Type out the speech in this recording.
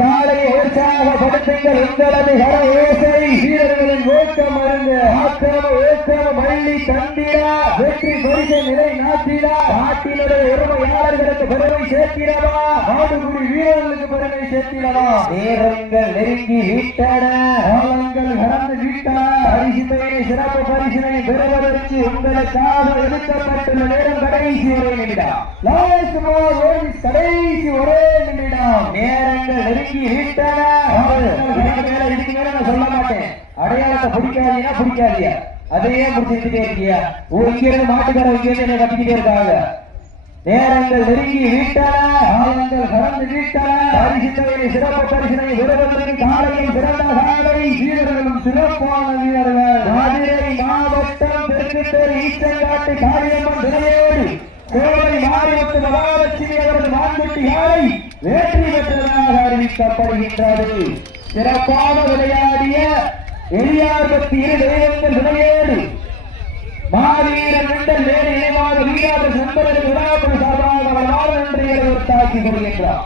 காலையை உற்சாகப்படுத்துங்கள். உங்களது கரவேசை வீரர்களின் ஓட்டம் அருங்க ஆக்கிரம ஓட்டம் மல்லி தந்திரா வெற்றி பரிசை நிலை நாட்டிடா நாட்டினுடைய உரிமையாளர்களுக்கு பெருமை சேர்த்திடவா ஆடுகுடி வீரர்களுக்கு பெருமை சேர்த்திடவா. நேரங்கள் நெருங்கி விட்டன, காலங்கள் கடந்து விட்டன. பரிசுத்தையை சிறப்பு பரிசினை பெறுவதற்கு உங்களுக்காக எடுக்கப்பட்டுள்ள நேரம் கடைசி ஒரே நிமிடம். கடைசி ஒரே நிமிடம். நேரங்கள் நெருங்கி விட்டன. இதுக்கு மேல நான் சொல்ல மாட்டேன். அடையாளத்தை பிடிக்காதீங்கன்னா பிடிக்காதியா, அதையே பிடிச்சிட்டே இருக்கியா. இங்க இருந்து மாட்டுக்கார இங்க இருந்து என்ன கட்டிக்கிட்டே இருக்காங்க. நேரங்கள் நெருங்கி விட்டன, காலங்கள் கடந்து விட்டன. பரிசுத்தையை சிறப்பு பரிசினை பெறுவதற்கு காலையில் சிறந்த காலை வீரர்களும் சிறப்பான வீரர்கள். மதுரை மாவட்டம் தெற்கு தெரு ஈச்சங்காட்டு காளியம்மன் திரையோடு கோவை மாவட்ட மகாலட்சுமி அவரது மான்குட்டி காலை வெற்றி பெற்றதாக அறிவிக்கப்படுகின்றது. சிறப்பாக விளையாடிய எளியார்பத்தி இரு தெய்வங்கள் விளையோடு மாவீரன் வெண்டல் வேறு இணைவாக வீராத சம்பளம் விழாக்கள் சார்பாக வரலாறு நன்றிகளை தாக்கி கொள்கின்றார்.